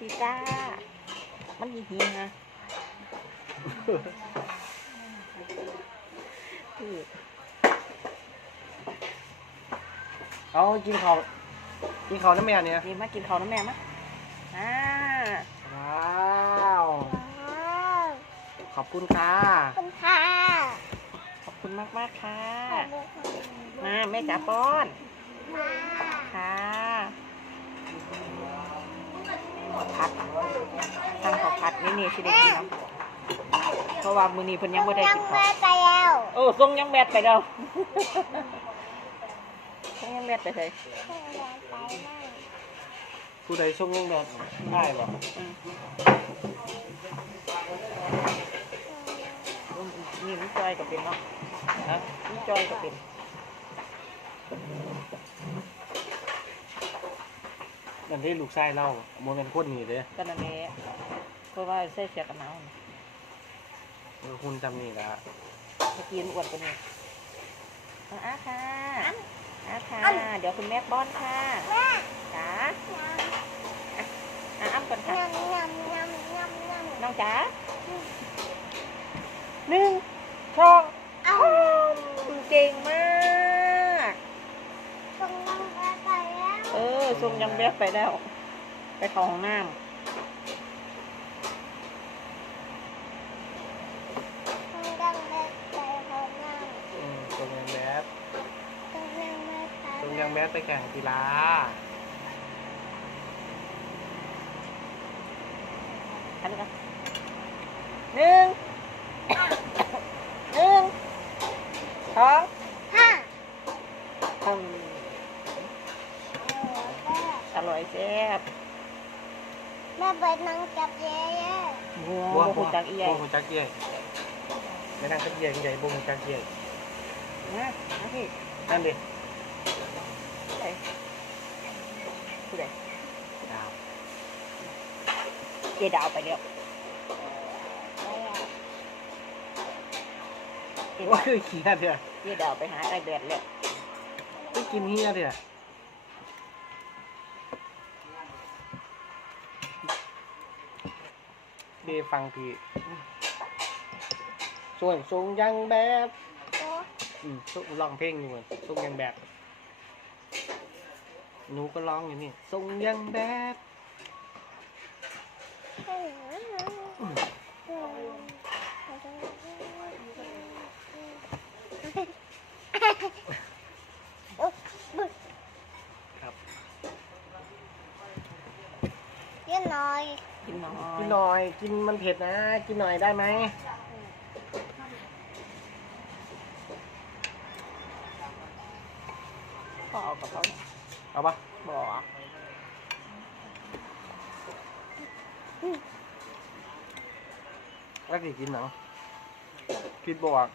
ดีจ้า มันมีเฮียนะคือเอากินเขาวกินเขาวน้ำแม่เนี่ยดีมากินข้าวน้ำแม่มะอ่าว้าว ขอบคุณค่ะคุณค่ะ ขอบคุณมากมากๆค่ะขอบคุณค่ะ มาแม่จ๋าป้อน มาค่ะผัดตั้งข้าวผัดนี่นี่สิได้กินเนาะเพราะว่ามื้อนี้เพิ่นยังไม่ได้ยังกินข้าไม่วไปแล้วโอ้ทรงยังแบดไปแล้วทรงยังแบดไปเลยยังไปนั่งผู้ใดส่งยังแบบได้บ่อืมนี่มันจอยกับเป็นเนาะฮะมันจอยกับเป็น นั่นที่ลูกชายเล่าโมเมนต์คนนี้เด้ก็นั่นแหละเพราะว่าใส่เสื้อกันหนาวน่ะเออคุณจำนี่ละเมื่อกี้มันอ้วนกว่านี้เอาอาค่ะอาค่ะ เดี๋ยวคุณแม่ป้อนค่ะแม่จ๋าอะอ้ำก่อนค่ะยำยำยำยำยำน้องจ๋าหนึ่งสองเอาคุณเก่งมาก ตรงยังไปไปแล้ว เออทรงยังแบกไปแล้ว ไปเข้าห้องน้ตรงยังไม่ไปเขานั่งอืมตรงยังแบดตรงยังไม่ไปตรงยังแบดไปแข่งกีฬาำอันนี้กันหนึ่งหนึ่งสองห้า ทำอ ร่อยแซ่บแม่ไปนั่งจับเย่บัวบัวบัวจักเอียบัวหูจักเย่ไม่นั่งจักเย่ใหญ่บัวหูจักเย่นะนะพี่นั่นดิผู้ใดผู้ใดดาวเจดาวไปแล้วเจว่าดาวคือเฮียเถอะเจดาวไปหาไอแบดแล้วคือกินเฮียเถอะเด ฟังทีส่วนทรงยังแบบโอ้อืมส่งร้องเพลงอยู่อะทรงยังแบบหนูก็ร้องอยู่นี่ทรงยังแบบครับยืนหน่อย กินน้อกินหน่อย กินมันเผ็ดนะ กินหน่อยได้ไหมพอเอากับเขาเอาปะบอกแล้วกี่กินหนังคิดบวก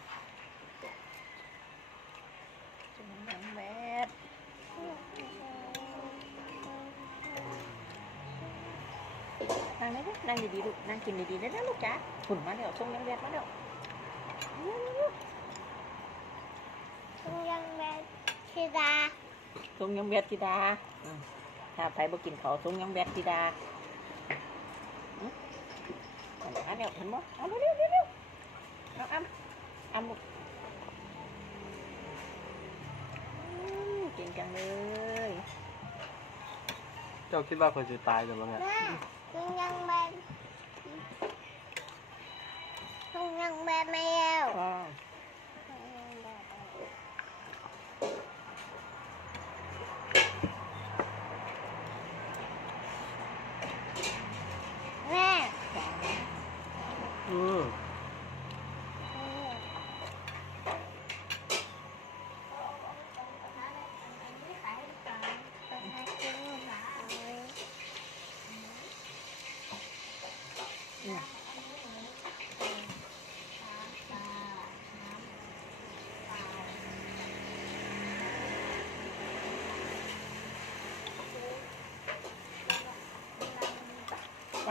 นั่งได้ไหมนั่งดีๆลูกนั่งกินดีๆได้นะลูกจ๋าหุ่นมาเดี๋ยวทรงยังแบดมาเดี๋ยวยังแบบชิดาทรงยังแบดธิดาอืมถ้าใครบ่กินเขาวทรงยังแบดธิดาอืมเอาเดี๋ยวเอาเดี๋ยวเห็นบ่เอาเร็วๆเร็วๆเอาอ้ำอ้ำลูกอืมเก่งจังเลย เจ้าคิดว่าคนจะตายหรือเปล่าเนี่ย แม่ยังแบบยั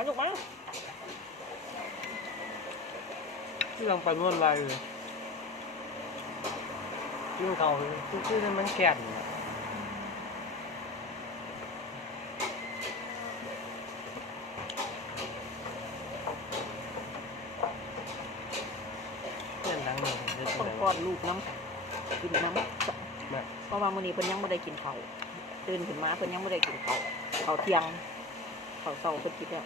ลูกมาที่ลังไปนวดลายเลยยิ่งเขาเลยที่นั่นมันแก่นเนี่ยหลังหนึ่งเลยต้องป้อนลูกน้ำกินน้ำเพราะว่ามื้อนี้เพิ่นยังไม่ได้กินเขาตื่นขึ้นมาเพิ่นยังไม่ได้กินเขาเขาเที่ยงเขาวเช้าเพิ่นกิดแล้ว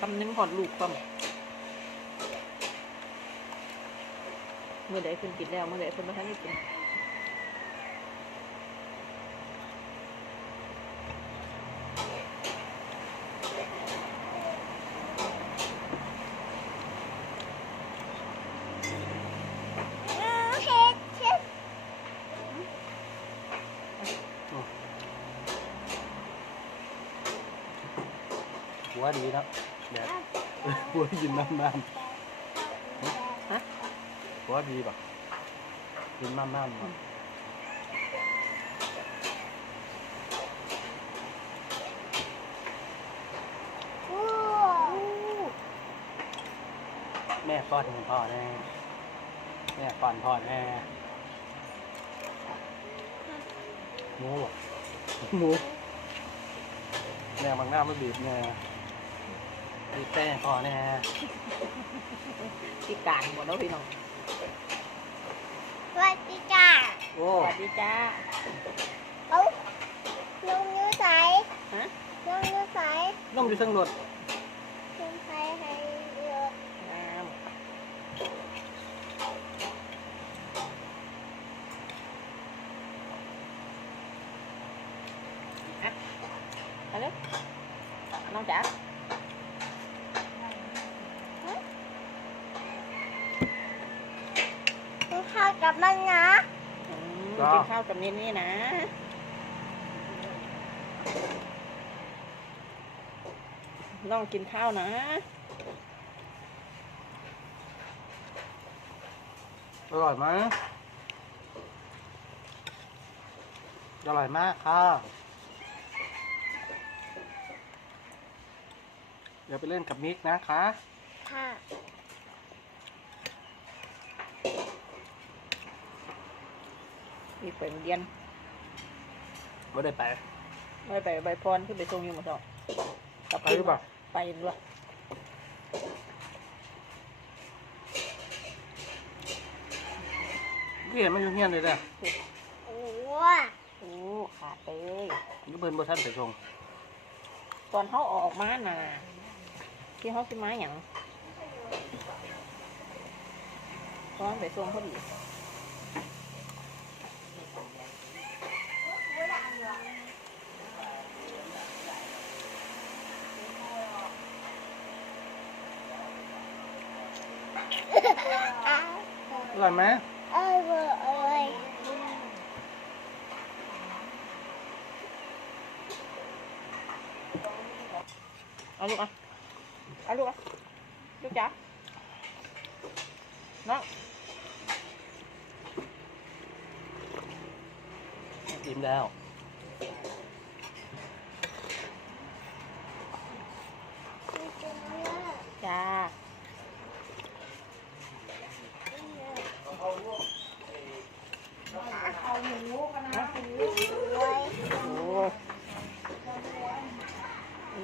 คำนึงหอดลูกก่อนเมื่อใดเพิ่นกินแล้วเมื่อใดเพิ่นบ่ทันได้กินหัวดีเนาะ แดดหัวยินน้ำน้ฮะำหัวดีป่ะยินน้ำน้ำเนาะอู้แม่ป้อนให้พ่อแน่แม่ป้อนพ่อแน่หมูบ่หมูแม่บางหน้าไม่บีบแน่ บีบแป้งพ่อแน่ที่กลางหมดแล้วพี่น้องสวัสดีจ้าโอ้สวัสดีจ้าเอ้าลุงนิ้วใสฮะลุงนิ้วใสน้องอยู่ทั้งรถลุงใสให้เยอะงามอะเอาเลยน้องจ๋า ลุงข้าว กับมันนะอืมกินข้าวกับนี่นี่นะน้องกินข้าวนะ อร่อยไหมอร่อยมากค่ะเดี๋ยวไปเล่นกับมิกนะคะ ค่ะ มีไปโรงเรียนไม่ได้ไปไม่ไปใบพรขึ้นไปส่งอยู่หมดหรอกกลับไปหรือเปล่าไปด้วยพี่เห็นมันอยู่เฮียนเลยเด้อโอ้โอ้ขาดไปเลยอยุเพิ่นบ่ทันไปชงตอนเขาออกมาน่ะที่เขาสิมาอย่างตอนไปส่งพอดี อ้าวอร่อยไหมเอ้ยเว้ยเอ้ย เอาลูกอะเอาลูกอะลูกจ๋าน้อง อิ่มแล้ว จ้า เว้ย โอ้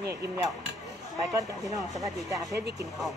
นี่อิ่มแล้ว ไปก่อนจ้าพี่น้องสวัสดีจ้าเพชรที่กินของ